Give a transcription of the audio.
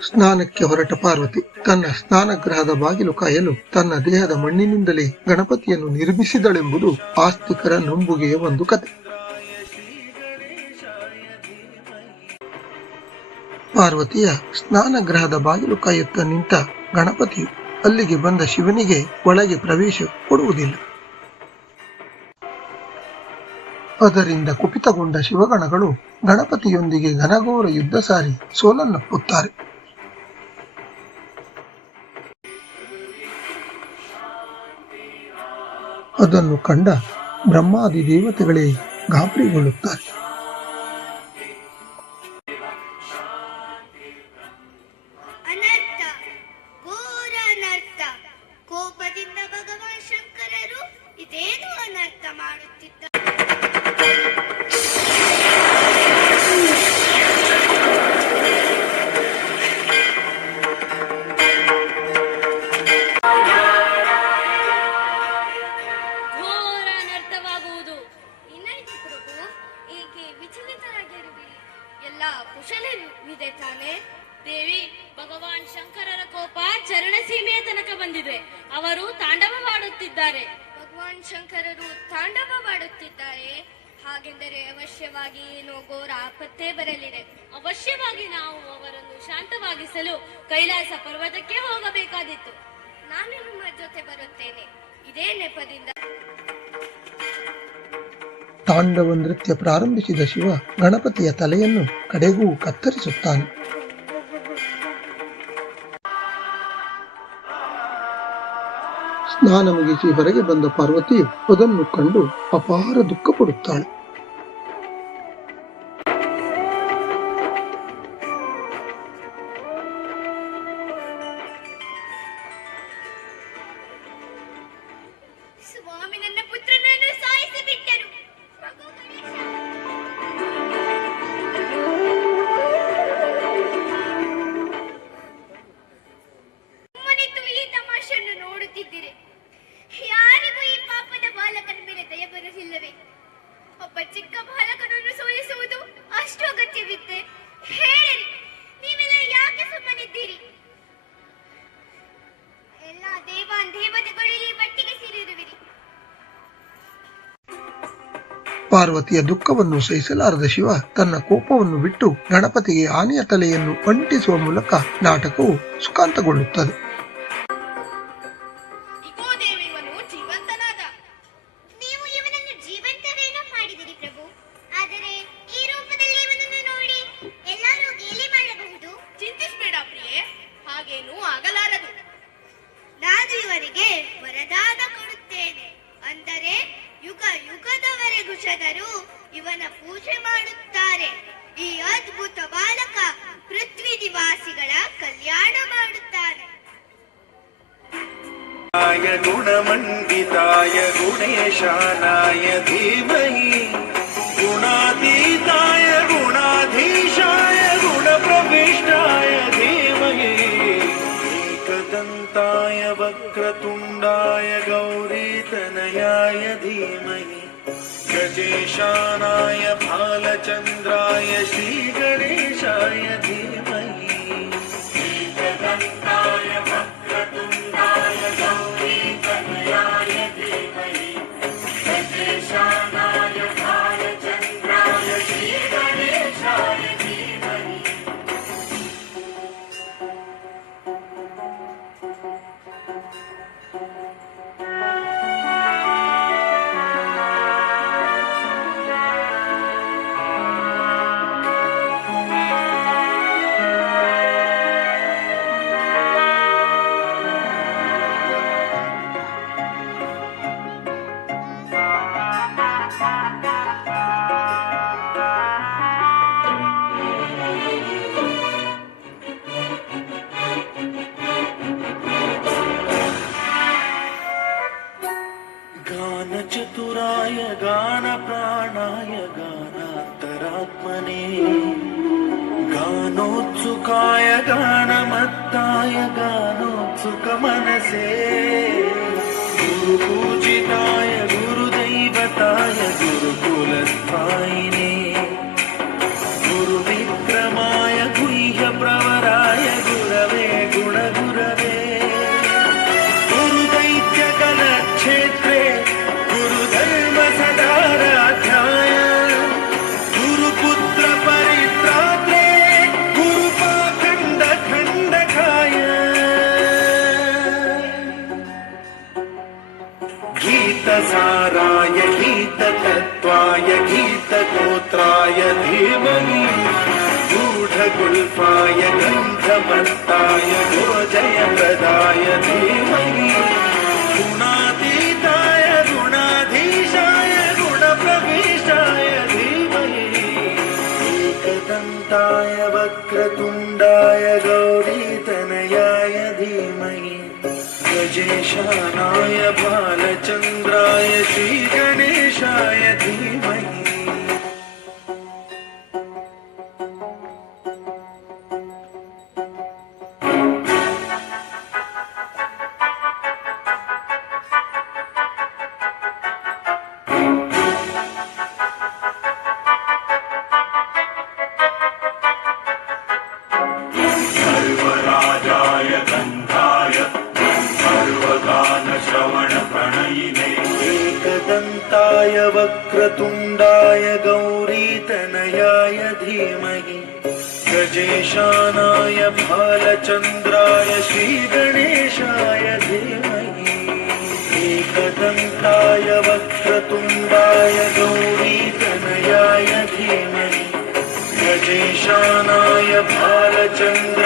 ಸ್ನಾನಕ್ಕೆ ಹೊರಟ ಪಾರ್ವತಿ ತನ್ನ ಸ್ನಾನಗೃಹದ ಬಾಗಿಲು ಕಾಯಲು ತನ್ನ ದೇಹದ ಮಣ್ಣಿನಿಂದಲೇ ಗಣಪತಿಯನ್ನು ನಿರ್ಮಿಸಿದಳೆಂಬುದು ಆಸ್ತಿಕರ ನಂಬುಗೆಯ ಒಂದು ಕತೆ. ಪಾರ್ವತಿಯ ಸ್ನಾನಗೃಹದ ಬಾಗಿಲು ಕಾಯುತ್ತಾ ನಿಂತ ಗಣಪತಿಯು ಅಲ್ಲಿಗೆ ಬಂದ ಶಿವನಿಗೆ ಒಳಗೆ ಪ್ರವೇಶ ಕೊಡುವುದಿಲ್ಲ. ಅದರಿಂದ ಕುಪಿತಗೊಂಡ ಶಿವಗಣಗಳು ಗಣಪತಿಯೊಂದಿಗೆ ಘನಘೋರ ಯುದ್ಧ ಸಾರಿ ಸೋಲನ್ನಪ್ಪುತ್ತಾರೆ. ಅದನ್ನು ಕಂಡ ಬ್ರಹ್ಮಾದಿ ದೇವತೆಗಳೇ ಗಾಬರಿಗೊಳ್ಳುತ್ತಾರೆ. ಕೋಪದಿಂದ ಭಗವಾನ್ ಶಂಕರರು ಇದೇನು ಅನರ್ಥ ಮಾಡುತ್ತಿದ್ದ. ಘೋರ ಅನರ್ಥವಾಗುವುದು. ಏನಾಯ್ತು ಪ್ರಭು, ಏಕೆ ವಿಚಲಿತರಾಗಿರುವಿರಿ? ಎಲ್ಲ ಕುಶಲವಿದೆ ತಾನೆ? ದೇವಿ, ಭಗವಾನ್ ಶಂಕರರ ಕೋಪ ಚರಣ ಸೀಮೆಯ ತನಕ ಬಂದಿದೆ. ಅವರು ತಾಂಡವ ಮಾಡುತ್ತಿದ್ದಾರೆ. ಭಗವಾನ್ ಶಂಕರರು ತಾಂಡವ ಮಾಡುತ್ತಿದ್ದಾರೆ. ಹಾಗೆಂದರೆ ಅವಶ್ಯವಾಗಿ ಏನೋ ಘೋರ ಆಪತ್ತೇ ಬರಲಿದೆ. ಅವಶ್ಯವಾಗಿ ನಾವು ಅವರನ್ನು ಶಾಂತವಾಗಿಸಲು ಕೈಲಾಸ ಪರ್ವತಕ್ಕೆ ಹೋಗಬೇಕಾದಿತ್ತು. ನಾನು ನಿಮ್ಮ ಜೊತೆ ಬರುತ್ತೇನೆ. ಇದೇ ನೆಪದಿಂದ ತಾಂಡವ ನೃತ್ಯ ಪ್ರಾರಂಭಿಸಿದ ಶಿವ ಗಣಪತಿಯ ತಲೆಯನ್ನು ಕಡೆಗೂ ಕತ್ತರಿಸುತ್ತಾನೆ. ಸ್ನಾನ ಮುಗಿಸಿ ಹೊರಗೆ ಬಂದ ಪಾರ್ವತಿಯು ಅದನ್ನು ಕಂಡು ಅಪಾರ ದುಃಖ ಪಡುತ್ತಾಳೆ. ಸ್ವಾಮಿ ನನ್ನ ಪುತ್ರನನ್ನು ಸಾಯಿಸಿ ಬಿಟ್ಟರು. ಮನೆತು ಈ ತಮಾಷೆಯನ್ನು ನೋಡುತ್ತಿದ್ದಿರೆ ಯಾರಿಗೂ ಈ ಪಾಪದ ಬಾಲಕನ ಮೇಲೆ ದಯ ಬರಲಿಲ್ಲವೇ? ಒಬ್ಬ ಚಿಕ್ಕ ಬಾಲಕನನ್ನು ಸೋಲಿಸುವುದು ಅಷ್ಟು ಅಗತ್ಯವಿತ್ತೆ? ಹೇಳಿರಿ, ನೀವೆಲ್ಲ ಯಾಕೆ ಸುಮ್ಮನಿದ್ದೀರಿ? ಎಲ್ಲ ದೇವತೆಗಳು ಈ ಮಟ್ಟಿಗೆ ಸೇರಿರುವಿರಿ. ಪಾರ್ವತಿಯ ದುಃಖವನ್ನು ಸಹಿಸಲಾರದ ಶಿವ ತನ್ನ ಕೋಪವನ್ನು ಬಿಟ್ಟು ಗಣಪತಿಗೆ ಆನೆಯ ತಲೆಯನ್ನು ಅಂಟಿಸುವ ಮೂಲಕ ನಾಟಕವು ಸುಖಾಂತಗೊಳ್ಳುತ್ತದೆ. ವರದಾನ ಕೊಡುತ್ತೇನೆ. ಅಂದರೆ ಯುಗ ಯುಗದವರೆಗೂ ಜನರು ಇವನ ಪೂಜೆ ಮಾಡುತ್ತಾರೆ. ಈ ಅದ್ಭುತ ಬಾಲಕ ಪೃಥ್ವಿ ನಿವಾಸಿಗಳ ಕಲ್ಯಾಣ ಮಾಡುತ್ತಾನೆ. ಗುಣಮಂಡಿತಾಯ ಗುಣೇಶಾನಾಯ ಧೀಮಹಿ ಗುಣಾತೀತಾಯ ಗುಣಾಧೀಶಾಯ ಗುಣಪ್ರವಿಷ್ಟಾಯ ಧೀಮಹಿ ಏಕದಂತಾಯ ವಕ್ರತುಂಡಾಯ ಗೌರೀತನಯಾಯ ಧೀಮಹಿ ಗಜೇಶಾನಾಯ ಬಾಲಚಂದ್ರಾಯ ಶ್ರೀಗಣೇಶಾಯ ಧೀಮಹಿ ಏಕದಂತಾಯ ವಕ್ರತುಂಡಾಯ ಗೌರೀತನಯಾಯ ಧೀಮಹಿ ಗಜೇಶಾನಾಯ ಬಾಲಚಂದ್ರಾಯ ಶ್ರೀಗಣೇಶಾಯ ಧೀಮಹಿ. चतुराय गान प्राणाय गानान्तरात्मने गानोत्सुकाय गानमत्ताय गानोत्सुकमनसे गुरुपूजिताय गुरुदैवताय गुरुकुलस्थायिने गुरुविक्रमाय गुह्यप्रवराय गानमत्ताय जयप्रदाय धीमहि गुणातीताय गुणाधीशाय गुणप्रविष्टाय धीमहि एकदन्ताय वक्रतुण्डाय गौरीतनयाय धीमहि गजेशानाय बालचन्द्राय श्रीगणेशाय धीमहि सर्वराजाय गन्धाय सर्वगानश्रवणप्रणयिने एकदन्ताय वक्रतुण्डाय गौरीतनयाय धीमहि गजेशानाय भालचन्द्राय श्रीगणेशाय धीमहि एकदन्ताय वक्रतुण्डाय गौरीतनयाय धीमहि गजेशानाय भालचन्द्राय